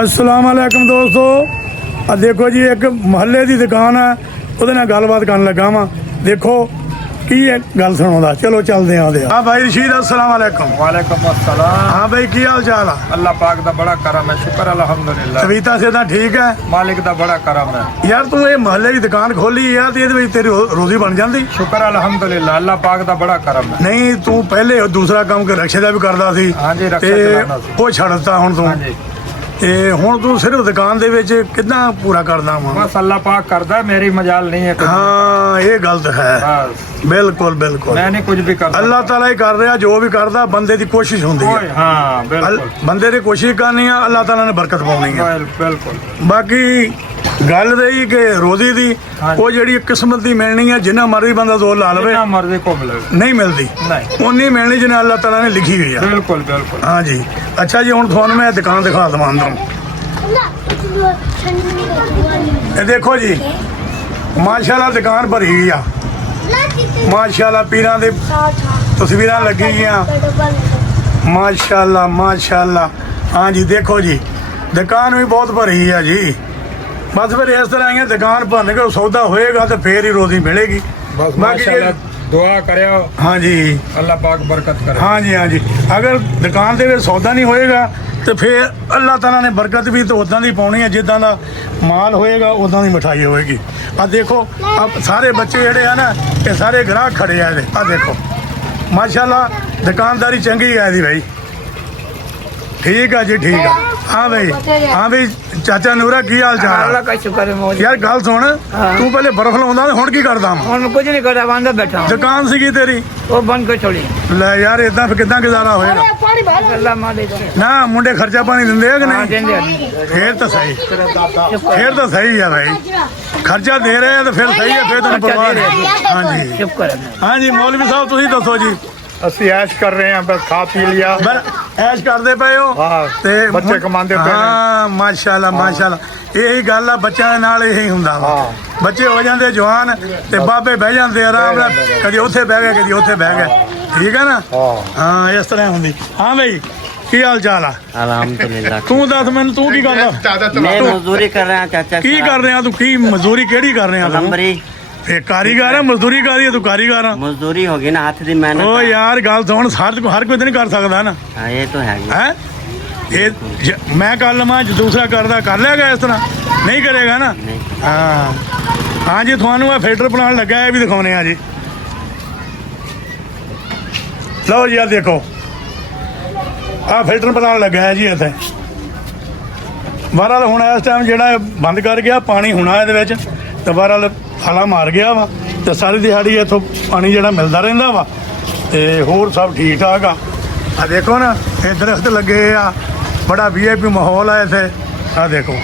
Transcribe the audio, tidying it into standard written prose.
अस्सलाम वालेकुम दोस्तों, आ देखो जी एक महल्ले की दुकान है, ਉਹਦੇ ਨਾਲ ਗੱਲਬਾਤ ਕਰਨ ਲੱਗਾ ਵਾਂ। देखो की गल सुना, चलो चलते हैं। हाँ भाई रशीद अस्सलाम वालेकुम। वालेकुम अस्सलाम। हाँ भाई की हाल चाल है? अल्लाह पाक दा बड़ा करम है, शुक्र अल्हम्दुलिल्लाह। तबीयत सेहत ठीक है? मालिक दा बड़ा करम है। यार तू ये महल्ले की दुकान खोली यार, ते ਇਹਦੇ ਵਿੱਚ तेरी रोजी बन जाती? शुक्र अल्हम्दुलिल्लाह, अल्लाह पाक दा बड़ा करम है। नहीं तू पहले दूसरा काम कर रक्शे का भी करता सी, हाँ जी, रक्षा चलाना सी। वो छड़ता हुण तू, हाँ जी। ਤੇ ਹੁਣ ਤੂੰ ਸਿਰਫ ਦੁਕਾਨ ਦੇ ਵਿੱਚ ਕਿੱਦਾਂ ਪੂਰਾ ਕਰਦਾ ਵਾਂ? बस अल्लाह पाक करदा, मेरी मजाल नहीं है कुछ। ਹਾਂ ਇਹ ਗਲਤ ਹੈ। बस ਬਿਲਕੁਲ ਬਿਲकुल मैं नहीं कुछ भी करता। ਅੱਲਾਹ ਤਾਲਾ ਹੀ ਕਰ ਰਿਹਾ, ਜੋ ਵੀ ਕਰਦਾ ਬੰਦੇ ਦੀ ਕੋਸ਼ਿਸ਼ ਹੁੰਦੀ ओए, ਹੈ। हाँ बिल्कुल ਬੰਦੇ ਦੀ ਕੋਸ਼ਿਸ਼ ਕਰਨੀ ਆ, ਅੱਲਾਹ ਤਾਲਾ ਨੇ ਬਰਕਤ ਪਾਉਣੀ ਹੈ। बिल्कुल। ਬਾਕੀ ਗੱਲ ਰਹੀ ਕਿ ਰੋਜ਼ੀ ਦੀ, ਹਾਂਜੀ। ਉਹ ਜਿਹੜੀ ਕਿਸਮਤ ਦੀ ਮਿਲਣੀ ਹੈ, ਜਿੰਨਾ ਮਰਜ਼ੀ ਬੰਦਾ ਜ਼ੋਰ ਲਾ ਲਵੇ जितना मर्जी को मिले। ਨਹੀਂ ਮਿਲਦੀ, नहीं, ਉਨੀ ਮਿਲਣੀ ਜਿੰਨਾ ਅੱਲਾਹ ਤਾਲਾ ਨੇ ਲਿਖੀ ਹੋਈ ਆ। बिल्कुल बिल्कुल। ਹਾਂ ਜੀ। ਅੱਛਾ ਜੀ, ਹੁਣ ਤੁਹਾਨੂੰ ਮੈਂ ਦੁਕਾਨ ਦਿਖਾ ਦਵਾਂ ਅੰਦਰੋਂ। ਇਹ ਦੇਖੋ ਜੀ, ਮਾਸ਼ਾਅੱਲਾ ਦੁਕਾਨ ਭਰੀ ਹੋਈ ਆ, ਮਾਸ਼ਾਅੱਲਾ ਪੀਰਾਂ ਦੇ ਤਸਵੀਰਾਂ ਲੱਗੀ ਗਈਆਂ, ਮਾਸ਼ਾਅੱਲਾ ਮਾਸ਼ਾਅੱਲਾ। हाँ जी देखो जी, दुकान भी बहुत भरी है जी। बस फिर इस तरह ही दुकान भरने के सौदा होएगा तो फिर ही रोजी मिलेगी। बस बाकी माशाअल्लाह दुआ करो, हाँ जी, अल्लाह पाक बरकत करे। हाँ जी, हाँ जी। अगर दुकान के सौदा नहीं होएगा तो फिर अल्लाह ताला ने बरकत भी तो उदा की पानी है, जिदा का माल होएगा उदा की मिठाई होएगी। आ देखो अब सारे बच्चे जोड़े हैं ना, ये सारे ग्राहक खड़े हैं। आ देखो माशाल्लाह दुकानदारी चंगी है जी भाई। ठीक है जी, ठीक है। हाँ भाई, हाँ भाई चाचा नूरा की हाल चाल? अल्लाह का शुक्र है मौज। यार गल सुन, तू पहले बर्फ लाउंदा ते हुण की करदा? ਹੁਣ ਕੁਝ ਨਹੀਂ ਕਰਦਾ, ਬੰਦਾ ਬੈਠਾ दुकान सीगी तेरी, ਉਹ ਬੰਦ ਕਰ ਛੋੜੀ। ले यार इदां फिर किदां गुजारा होएगा? ਅੱਲਾ ਮਾਲਿਕ ना मुंडे खर्चा पानी दिंदे है कि ਹਾਂ नहीं? ਦਿੰਦੇ फिर तो सही, फिर तो सही है भाई। खर्चा दे रहे हैं तो फिर सही है, फिर तो परवाह नहीं। हाँ जी, शुक्र है। हाँ जी। मौलवी साहब तुसीं दसो जी। ਅਸੀਂ ਐਸ਼ ਕਰ ਰਹੇ ਹਾਂ, ਬਸ ਖਾ ਪੀ ਲਿਆ। ऐश करदे पए हो हाँ, ते बच्चे कमांदे पे ने। हाँ माशाल्लाह माशाल्लाह, यही गल आ, बच्चों दे नाल यही हुंदा वा। बच्चे हो जाते जवान ते बाबे बह जाते आराम नाल, कदी उत्थे बह गए कदी उत्थे बह गए। ठीक है ना? हाँ इस तरह हुंदी। हाँ भाई की हाल चाल आ? अल्हम्दुलिल्लाह। तू दस मैनूं, तू की करदा? मैं मजदूरी कर रहा चाचा। की कर रहा तू? की मजदूरी केड़ी कर रहा तू? प्लम्बरी ਇਹ ਕਾਰੀਗਰ ਹੈ, ਮਜ਼ਦੂਰੀ ਕਰ ਰਹੀ ਹੈ ਤੂੰ? ਕਾਰੀਗਰ ਆ? मजदूरी होगी ना, हाथ दी मेहनत। ਓ ਯਾਰ ਗੱਲ ਸੁਣ, ਹਰ ਕੋਈ ਤਾਂ ਨਹੀਂ ਕਰ ਸਕਦਾ ਨਾ, हाँ ये तो है ही। ਹੈ? ਇਹ ਮੈਂ ਕਰ ਲਵਾਂ, ਜੇ ਦੂਸਰਾ ਕਰਦਾ ਕਰ ਲਿਆਗਾ, ਇਸ ਤਰ੍ਹਾਂ ਨਹੀਂ ਕਰੇਗਾ ਨਾ। नहीं। ਹਾਂ ਹਾਂ ਜੀ, ਤੁਹਾਨੂੰ ਇਹ ਫਿਲਟਰ ਬਣਾਉਣ ਲੱਗਾ, ਇਹ ਵੀ ਦਿਖਾਉਣੇ ਆ ਜੀ। ਲਓ ਜੀ, ਆ ਦੇਖੋ ਆ ਫਿਲਟਰ ਬਣਾਉਣ ਲੱਗਾ ਹੈ ਜੀ ਇੱਥੇ। ਬਹਰਾਲ ਹੁਣ ਇਸ ਟਾਈਮ ਜਿਹੜਾ ਇਹ ਬੰਦ ਕਰ ਗਿਆ, ਪਾਣੀ ਹੋਣਾ ਇਹਦੇ ਵਿੱਚ, ਤੇ ਬਹਰਾਲ ਹਾਲਾ ਮਾਰ ਗਿਆ ਵਾ, ਤੇ ਸਾਰੀ ਦਿਹਾੜੀ ਇੱਥੋਂ ਪਾਣੀ ਜਿਹੜਾ ਮਿਲਦਾ ਰਹਿੰਦਾ ਵਾ, ਤੇ ਹੋਰ ਸਭ ਠੀਕ ਠਾਕ ਆ। ਆ ਦੇਖੋ ਨਾ, ਇਹ ਦਰਖਤ ਲੱਗੇ ਆ, ਬੜਾ VIP ਮਾਹੌਲ ਆ ਇੱਥੇ। ਆ ਦੇਖੋ